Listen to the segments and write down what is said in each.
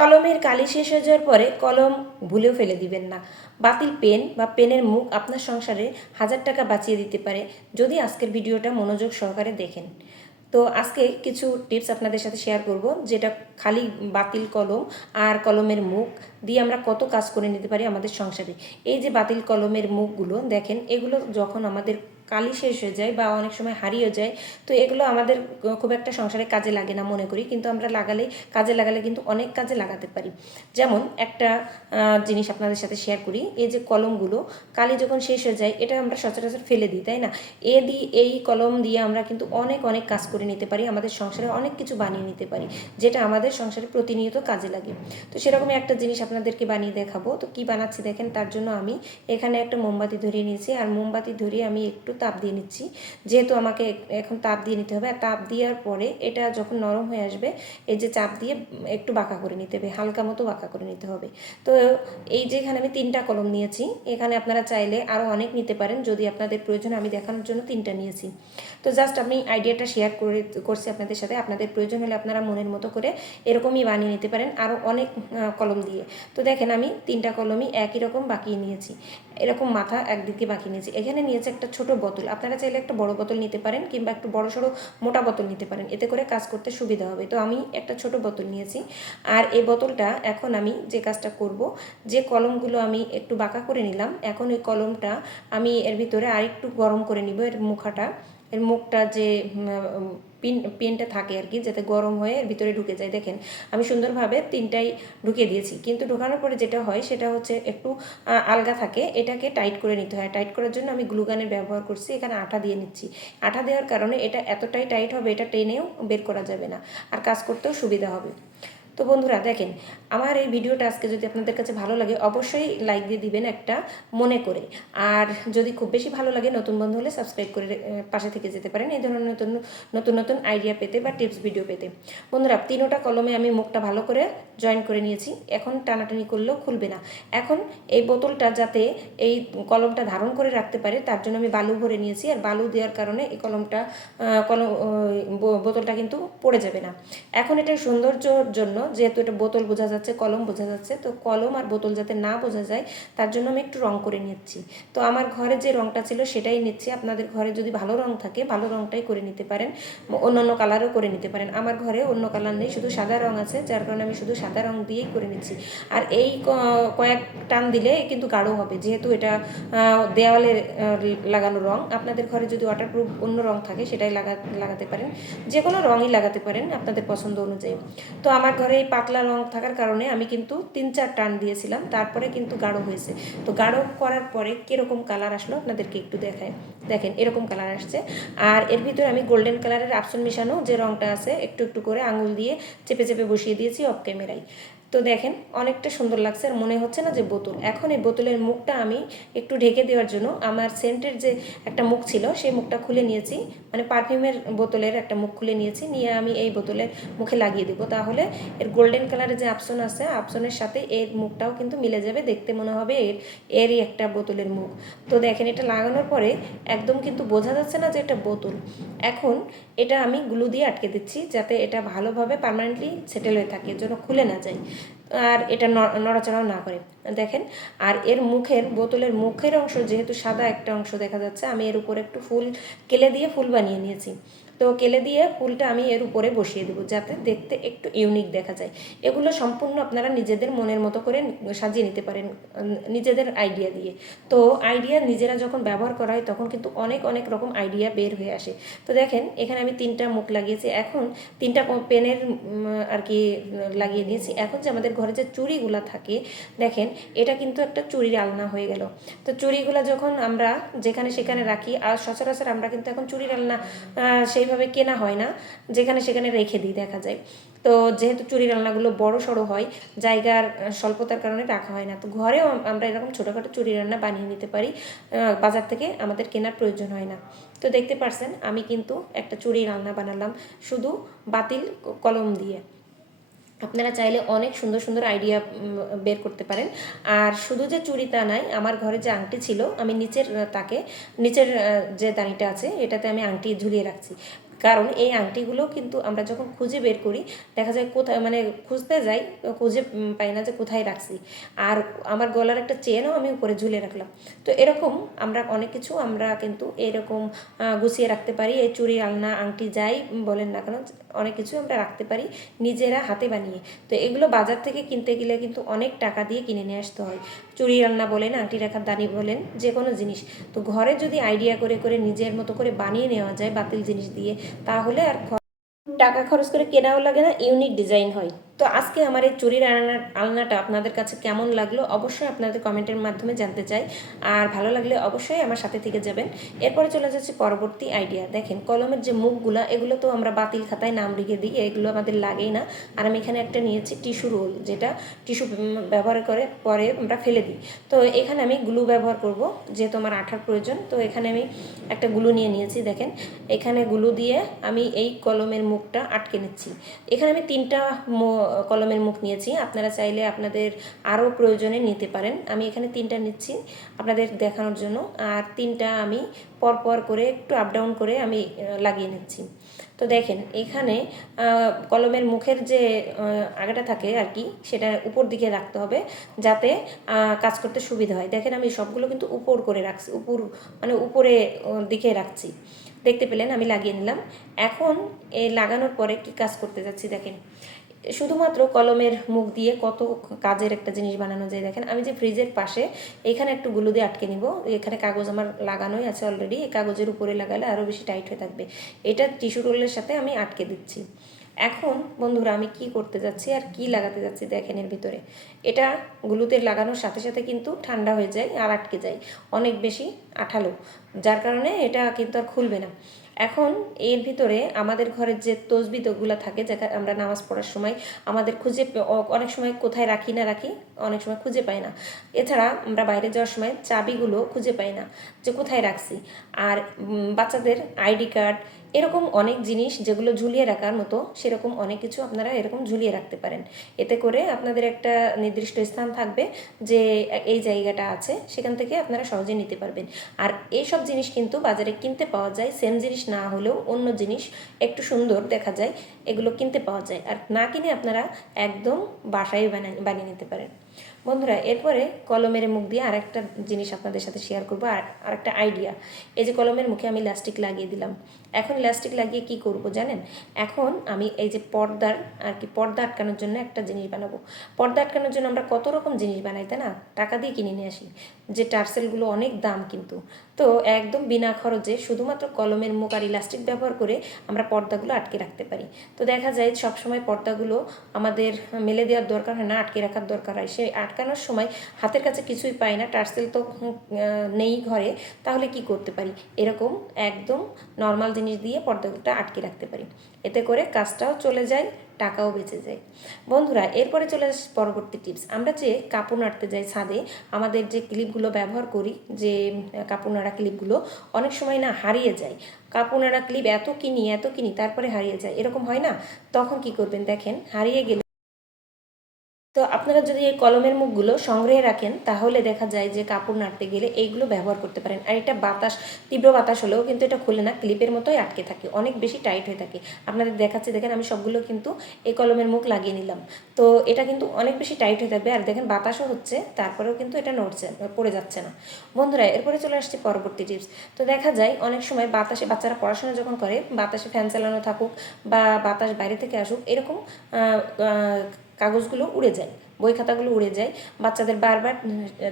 কলমের কালি শেষ হয়ে যাওয়ার পরে কলম ভুলেও ফেলে দিবেন না। বাতিল পেন বা পেনের মুখ আপনার সংসারে 1000 টাকা বাঁচিয়ে দিতে পারে যদি আজকের ভিডিওটা মনোযোগ সহকারে দেখেন। তো আজকে কিছু টিপস আপনাদের সাথে শেয়ার করব, যেটা খালি বাতিল কলম আর কলমের মুখ দিয়ে আমরা কত কাজ করে নিতে পারি আমাদের সংসারে। এই যে বাতিল কলমের মুখগুলো দেখেন, এগুলো যখন আমাদের কালি শেষ হয়ে যায় বা অনেক সময় হারিয়ে যায়, তো এগুলো আমাদের খুব একটা সংসারে কাজে লাগে না মনে করি, কিন্তু আমরা কাজে লাগালে কিন্তু অনেক কাজে লাগাতে পারি। যেমন একটা জিনিস আপনাদের সাথে শেয়ার করি। এই যে কলমগুলো কালি যখন শেষ হয়ে যায়, এটা আমরা সচরাচর ফেলে দিই, তাই না? এই কলম দিয়ে আমরা কিন্তু অনেক অনেক কাজ করে নিতে পারি, আমাদের সংসারে অনেক কিছু বানিয়ে নিতে পারি, যেটা আমাদের সংসারে প্রতিনিয়ত কাজে লাগে। তো সেরকমই একটা জিনিস আপনাদেরকে বানিয়ে দেখাবো। তো কি বানাচ্ছি দেখেন। তার জন্য আমি এখানে একটা মোমবাতি ধরিয়ে নিয়েছি, আর মোমবাতি ধরিয়ে আমি একটু তাপ দিয়ে নিচ্ছি, যেহেতু আমাকে এখন তাপ দিয়ে নিতে হবে। আর তাপ দেওয়ার পরে এটা যখন নরম হয়ে আসবে, এই যে চাপ দিয়ে একটু বাঁকা করে নিতে হবে, হালকা মতো বাঁকা করে নিতে হবে। তো এই যে এখানে আমি 3টা কলম নিয়েছি, এখানে আপনারা চাইলে আরও অনেক নিতে পারেন যদি আপনাদের প্রয়োজন। আমি দেখানোর জন্য 3টা নিয়েছি। তো জাস্ট আমি আইডিয়াটা শেয়ার করছি আপনাদের সাথে। আপনাদের প্রয়োজন হলে আপনারা মনের মতো করে এরকমই বানিয়ে নিতে পারেন আরও অনেক কলম দিয়ে। তো দেখেন আমি 3টা কলমই একই রকম বাঁকিয়ে নিয়েছি, এরকম মাথা একদিকে বাঁকিয়ে নিয়েছি। এখানে নিয়েছে একটা ছোট বোতল, আপনারা চাইলে একটা বড় বোতল নিতে পারেন কিংবা একটু বড় সড়ো মোটা বোতল নিতে পারেন, এতে করে কাজ করতে সুবিধা হবে। তো আমি একটা ছোট বোতল নিয়েছি। আর এই বোতলটা এখন আমি যে কাজটা করব, যে কলমগুলো আমি একটু বাঁকা করে নিলাম, এখন ওই কলমটা আমি এর ভিতরে আরেকটু গরম করে নিব। এর মুখটা যে পেনটা থাকে আর কি, যাতে গরম হয়ে এর ভিতরে ঢুকে যায়। দেখেন আমি সুন্দরভাবে 3টাই ঢুকিয়ে দিয়েছি, কিন্তু ঢোকানোর পরে যেটা হয় সেটা হচ্ছে একটু আলগা থাকে, এটাকে টাইট করে নিতে হয়। টাইট করার জন্য আমি গ্লুগানের ব্যবহার করছি, এখানে আঠা দিয়ে নিচ্ছি। আঠা দেওয়ার কারণে এটা এতটাই টাইট হবে, এটা টেনেও বের করা যাবে না, আর কাজ করতেও সুবিধা হবে। তো বন্ধুরা দেখেন, আমার এই ভিডিওটা আজকে যদি আপনাদের কাছে ভালো লাগে অবশ্যই লাইক দিয়ে দিবেন একটা মনে করে। আর যদি খুব বেশি ভালো লাগে, নতুন বন্ধু হলে সাবস্ক্রাইব করে পাশে থেকে যেতে পারেন এই ধরনের নতুন নতুন নতুন আইডিয়া পেতে বা টিপস ভিডিও পেতে। বন্ধুরা 3টা কলমে আমি মুখটা ভালো করে জয়েন করে নিয়েছি, এখন টানাটানি করলেও খুলবে না। এখন এই বোতলটা যাতে এই কলমটা ধারণ করে রাখতে পারে, তার জন্য আমি বালু ভরে নিয়েছি। আর বালু দেওয়ার কারণে এই বোতলটা কিন্তু পড়ে যাবে না। এখন এটা সৌন্দর্যর জন্য, যেহেতু এটা বোতল বোঝা যাচ্ছে, কলম বোঝা যাচ্ছে, তো কলম আর বোতল যাতে না বোঝা যায় তার জন্য আমি একটু রং করে নিচ্ছি। তো আমার ঘরে যে রংটা ছিল সেটাই নিচ্ছি। আপনাদের ঘরে যদি ভালো রং থাকে ভালো রংটাই করে নিতে পারেন, অন্য অন্য কালারও করে নিতে পারেন। আমার ঘরে অন্য কালার নেই, শুধু সাদা রং আছে, যার কারণে আমি শুধু সাদা রং দিয়েই করে নিচ্ছি। আর এই কয়েক টান দিলে কিন্তু গাঢ় হবে, যেহেতু এটা দেওয়ালে লাগানো রং। আপনাদের ঘরে যদি ওয়াটারপ্রুফ অন্য রং থাকে সেটাই লাগাতে পারেন, যে কোনো রঙই লাগাতে পারেন আপনাদের পছন্দ অনুযায়ী। তো আমার ঘরে এই পাতলা রং থাকার কারণে আমি কিন্তু 3-4 টান দিয়েছিলাম, তারপরে কিন্তু গাঢ় হয়েছে। তো গাঢ় করার পরে কীরকম কালার আসলো আপনাদেরকে একটু দেখায়। দেখেন এরকম কালার আসছে। আর এর ভিতরে আমি গোল্ডেন কালারের আপসন মিশানো যে রংটা আছে একটু একটু করে আঙুল দিয়ে চেপে চেপে বসিয়ে দিয়েছি অফ ক্যামেরায়। তো দেখেন অনেকটা সুন্দর লাগছে, আর মনে হচ্ছে না যে বোতল। এখন এই বোতলের মুখটা আমি একটু ঢেকে দেওয়ার জন্য আমার সেন্টের যে একটা মুখ ছিল সেই মুখটা খুলে নিয়েছি, মানে পারফিউমের বোতলের একটা মুখ খুলে নিয়েছি, নিয়ে আমি এই বোতলের মুখে লাগিয়ে দেবো। তাহলে এর গোল্ডেন কালারের যে আপসন আছে, আপসনের সাথে এর মুখটাও কিন্তু মিলে যাবে, দেখতে মনে হবে এরই একটা বোতলের মুখ। তো দেখেন এটা লাগানোর পরে একদম কিন্তু বোঝা যাচ্ছে না যে এটা বোতল। এখন এটা আমি গ্লু দিয়ে আটকে দিচ্ছি, যাতে এটা ভালোভাবে পার্মানেন্টলি সেটেল হয়ে থাকে, যেন খুলে না যায় আর এটা নড়াচড়াও না করে। দেখেন, আর এর বোতলের মুখের অংশ যেহেতু সাদা একটা অংশ দেখা যাচ্ছে, আমি এর উপরে একটু কেলে দিয়ে ফুল বানিয়ে নিয়েছি। তো কেলে দিয়ে ফুলটা আমি এর উপরে বসিয়ে দেবো, যাতে দেখতে একটু ইউনিক দেখা যায়। এগুলো সম্পূর্ণ আপনারা নিজেদের মনের মতো করে সাজিয়ে নিতে পারেন, নিজেদের আইডিয়া দিয়ে। তো আইডিয়া নিজেরা যখন ব্যবহার করা হয় তখন কিন্তু অনেক অনেক রকম আইডিয়া বের হয়ে আসে। তো দেখেন এখানে আমি 3টা মুখ লাগিয়েছি, এখন 3টা পেনের আর কি লাগিয়ে দিয়েছি। এখন যে আমাদের ঘরে যে চুড়িগুলো থাকে, দেখেন এটা কিন্তু একটা চুড়ির আলনা হয়ে গেল। তো চুড়িগুলো যখন আমরা যেখানে সেখানে রাখি, আর সচরাচর আমরা কিন্তু এখন চুড়ির আলনা সেইভাবে কেনা হয় না, যেখানে সেখানে রেখে দিই দেখা যায়। তো যেহেতু চুড়ির আলনাগুলো বড় সড়ো হয়, জায়গার স্বল্পতার কারণে রাখা হয় না। তো ঘরেও আমরা এরকম ছোটোখাটো চুড়ির আলনা বানিয়ে নিতে পারি, বাজার থেকে আমাদের কেনার প্রয়োজন হয় না। তো দেখতে পারছেন আমি কিন্তু একটা চুড়ির আলনা বানালাম শুধু বাতিল কলম দিয়ে। আপনারা চাইলে অনেক সুন্দর সুন্দর আইডিয়া বের করতে পারেন। আর শুধু যে চুড়ি তা নাই, আমার ঘরে যে আংটি ছিল, আমি নিচের যে দানিটা আছে এটাতে আমি আংটি ঝুলিয়ে রাখছি। কারণ এই আংটিগুলো কিন্তু আমরা যখন খুঁজে বের করি দেখা যায় কোথায়, মানে খুঁজতে যাই খুঁজে পাই না যে কোথায় রাখছি। আর আমার গলার একটা চেনও আমি উপরে ঝুলে রাখলাম। তো এরকম আমরা অনেক কিছু আমরা কিন্তু এরকম গুছিয়ে রাখতে পারি। এই চুড়ি, আলনা, আংটি যাই বলেন না কেন, অনেক কিছু আমরা রাখতে পারি নিজেরা হাতে বানিয়ে। তো এগুলো বাজার থেকে কিনতে গেলে কিন্তু অনেক টাকা দিয়ে কিনে নিয়ে আসতে হয়। চুড়ি, আলনা বলেন, আংটি রাখার দানি বলেন, যে কোনো জিনিস। তো ঘরে যদি আইডিয়া করে করে নিজের মতো করে বানিয়ে নেওয়া যায় বাতিল জিনিস দিয়ে, তাহলে আর টাকা খরচ করে কেনাও লাগে না, ইউনিক ডিজাইন হয়। তো আজকে আমার এই চুরির আলনাটা আপনাদের কাছে কেমন লাগলো অবশ্যই আপনাদের কমেন্টের মাধ্যমে জানতে চাই। আর ভালো লাগলে অবশ্যই আমার সাথে থেকে যাবেন। এরপরে চলে যাচ্ছে পরবর্তী আইডিয়া। দেখেন কলমের যে মুখগুলো, এগুলো তো আমরা বাতিল খাতায় নাম লিখে দিই, এগুলো আমাদের লাগেই না। আর আমি এখানে একটা নিয়েছি টিস্যু রোল, যেটা টিস্যু ব্যবহার করে পরে আমরা ফেলে দিই। তো এখানে আমি গ্লু ব্যবহার করব, যেহেতু আমার আঠার প্রয়োজন। তো এখানে আমি একটা গ্লু নিয়েছি। দেখেন এখানে গ্লু দিয়ে আমি এই কলমের মুখটা আটকে নিচ্ছি। এখানে আমি 3টা কলমের মুখ নিয়েছি, আপনারা চাইলে আপনাদের আরও প্রয়োজনে নিতে পারেন। আমি এখানে 3টা নিচ্ছি আপনাদের দেখানোর জন্য। আর 3টা আমি পরপর করে একটু আপ ডাউন করে আমি লাগিয়ে নিচ্ছি। তো দেখেন এখানে কলমের মুখের যে আগাটা থাকে আর কি, সেটা উপর দিকে রাখতে হবে যাতে কাজ করতে সুবিধা হয়। দেখেন আমি সবগুলো কিন্তু উপর করে রাখছি, মানে উপরে দিকে রাখছি। দেখতে পেলেন আমি লাগিয়ে নিলাম। এখন এই লাগানোর পরে কি কাজ করতে যাচ্ছি দেখেন। শুধুমাত্র কলমের মুখ দিয়ে কত কাজের একটা জিনিস বানানো যায়। দেখেন আমি যে ফ্রিজের পাশে এখানে একটু গ্লু দিয়ে আটকে নিব। এখানে কাগজ আমার লাগানোই আছে অলরেডি, এই কাগজের উপরে লাগালে আরও বেশি টাইট হয়ে থাকবে। এটা টিস্যু রোলের সাথে আমি আটকে দিচ্ছি। এখন বন্ধুরা আমি কি করতে যাচ্ছি আর কি লাগাতে যাচ্ছি দেখেন। এর ভিতরে এটা গ্লুতে লাগানোর সাথে সাথে কিন্তু ঠান্ডা হয়ে যায় আর আটকে যায়, অনেক বেশি আঠালো, যার কারণে এটা কিন্তু আর খুলবে না। এখন এর ভিতরে আমাদের ঘরের যে তসবিদগুলো থাকে, যেটা আমরা নামাজ পড়ার সময় আমাদের অনেক সময় কোথায় রাখি না রাখি, অনেক সময় খুঁজে পাই না। এছাড়া আমরা বাইরে যাওয়ার সময় চাবিগুলো খুঁজে পাই না যে কোথায় রাখছি। আর বাচ্চাদের আইডি কার্ড, এরকম অনেক জিনিস যেগুলো ঝুলিয়ে রাখার মতো, সেরকম অনেক কিছু আপনারা এরকম ঝুলিয়ে রাখতে পারেন। এতে করে আপনাদের একটা নির্দিষ্ট স্থান থাকবে যে এই জায়গাটা আছে, সেখান থেকে আপনারা সহজে নিতে পারবেন। আর এইসব জিনিস কিন্তু বাজারে কিনতে পাওয়া যায়, সেম জিনিস না হলেও অন্য জিনিস একটু সুন্দর দেখা যায়, এগুলো কিনতে পাওয়া যায়। আর না কিনে আপনারা একদম বাসায় বানিয়ে নিতে পারেন। বন্ধুরা এরপরে কলমের মুখ দিয়ে আরেকটা জিনিস আপনাদের সাথে শেয়ার করবো, আরেকটা আইডিয়া। এই যে কলমের মুখে আমি ইলাস্টিক লাগিয়ে দিলাম। এখন ইলাস্টিক লাগিয়ে কি করব জানেন? এখন আমি এই যে পর্দার আর কি, পর্দা আটকানোর জন্য একটা জিনিস বানাবো। পর্দা আটকানোর জন্য আমরা কত রকম জিনিস বানাই, তাই না? টাকা দিয়ে কিনে নিয়ে আসি, যে টার্সেলগুলো অনেক দাম কিন্তু। তো একদম বিনা খরচে শুধুমাত্র কলমের মুখ আর ইলাস্টিক ব্যবহার করে আমরা পর্দাগুলো আটকে রাখতে পারি। তো দেখা যায় সবসময় পর্দাগুলো আমাদের মেলে দেওয়ার দরকার হয় না, আটকে রাখার দরকার হয়। সেই আটকানোর সময় হাতের কাছে কিছুই পাই না, টার্সেল তো নেই ঘরে, তাহলে কি করতে পারি? এরকম একদম নর্মাল জিনিস দিয়ে পর্দাটা আটকে রাখতে পারি। এতে করে কাজটাও চলে যায়, টাকাও বেঁচে যায়। বন্ধুরা এরপরে চলে আসে পরবর্তী টিপস। আমরা যে কাপড় নাড়তে যাই ছাদে, আমাদের যে ক্লিপগুলো ব্যবহার করি, যে কাপড় নাড়া ক্লিপগুলো অনেক সময় না হারিয়ে যায়। কাপড় নাড়া ক্লিপ এত কিনি তারপরে হারিয়ে যায়, এরকম হয় না? তখন কি করবেন দেখেন, হারিয়ে গেলে তো আপনারা যদি এই কলমের মুখগুলো সংগ্রহে রাখেন, তাহলে দেখা যায় যে কাপড় নাড়তে গেলে এইগুলো ব্যবহার করতে পারেন। আর এটা তীব্র বাতাস হলেও কিন্তু এটা খুলে না, ক্লিপের মতোই আটকে থাকে, অনেক বেশি টাইট হয়ে থাকে। আপনাদের দেখাচ্ছি দেখেন, আমি সবগুলো কিন্তু এই কলমের মুখ লাগিয়ে নিলাম। তো এটা কিন্তু অনেক বেশি টাইট হয়ে থাকবে, আর দেখেন বাতাসও হচ্ছে, তারপরেও কিন্তু এটা নড়ছে, পড়ে যাচ্ছে না। বন্ধুরা এরপরে চলে আসছে পরবর্তী টিপস। তো দেখা যায় অনেক সময় বাতাসে, বাচ্চারা পড়াশোনা যখন করে, বাতাসে ফ্যান চালানো থাকুক বা বাতাস বাইরে থেকে আসুক, এরকম কাগজগুলো উড়ে যায়, বই খাতাগুলো উড়ে যায়, বাচ্চাদের বারবার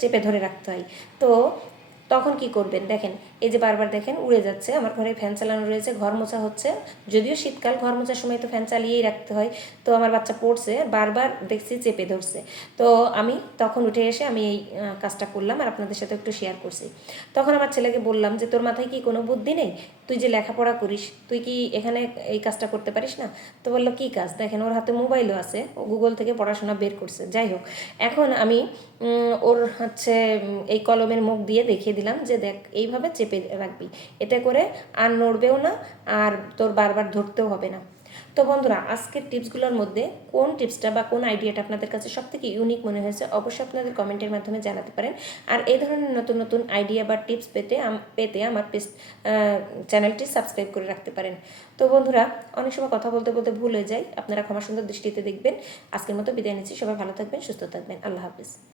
চেপে ধরে রাখতে হয়। তো তখন কি করবেন দেখেন, এই যে বারবার দেখেন উড়ে যাচ্ছে। আমার ঘরে ফ্যান চালানো রয়েছে, ঘর মোছা হচ্ছে, যদিও শীতকাল, ঘর মোছার সময় তো ফ্যান চালিয়েই রাখতে হয়। তো আমার বাচ্চা পড়ছে, বারবার দেখছি চেপে ধরছে। তো আমি তখন উঠে এসে আমি এই কাজটা করলাম আর আপনাদের সাথে একটু শেয়ার করছি। তখন আমার ছেলেকে বললাম যে তোর মাথায় কি কোনো বুদ্ধি নেই? তুই যে লেখাপড়া করিস, তুই কি এখানে এই কাজটা করতে পারিস না? তো বললো কী কাজ? দেখেন ওর হাতে মোবাইলও আছে, ও গুগল থেকে পড়াশোনা বের করছে। যাই হোক, এখন আমি ওর হচ্ছে এই কলমের মুখ দিয়ে দেখিয়ে দিলাম যে দেখ এইভাবে চেপে রাখবি, এতে করে আর নড়বেও না, আর তোর বারবার ধরতেও হবে না। তো বন্ধুরা, আজকের টিপসগুলোর মধ্যে কোন টিপসটা বা কোন আইডিয়াটা আপনাদের কাছে সবথেকে ইউনিক মনে হয়েছে অবশ্যই আপনাদের কমেন্টের মাধ্যমে জানাতে পারেন। আর এই ধরনের নতুন নতুন আইডিয়া বা টিপস পেতে আমার চ্যানেলটি সাবস্ক্রাইব করে রাখতে পারেন। তো বন্ধুরা, অনেক সময় কথা বলতে বলতে ভুল হয়ে যায়, আপনারা ক্ষমা সুন্দর দৃষ্টিতে দেখবেন। আজকের মতো বিদায় নিচ্ছি। সবাই ভালো থাকবেন, সুস্থ থাকবেন। আল্লাহ হাফিজ।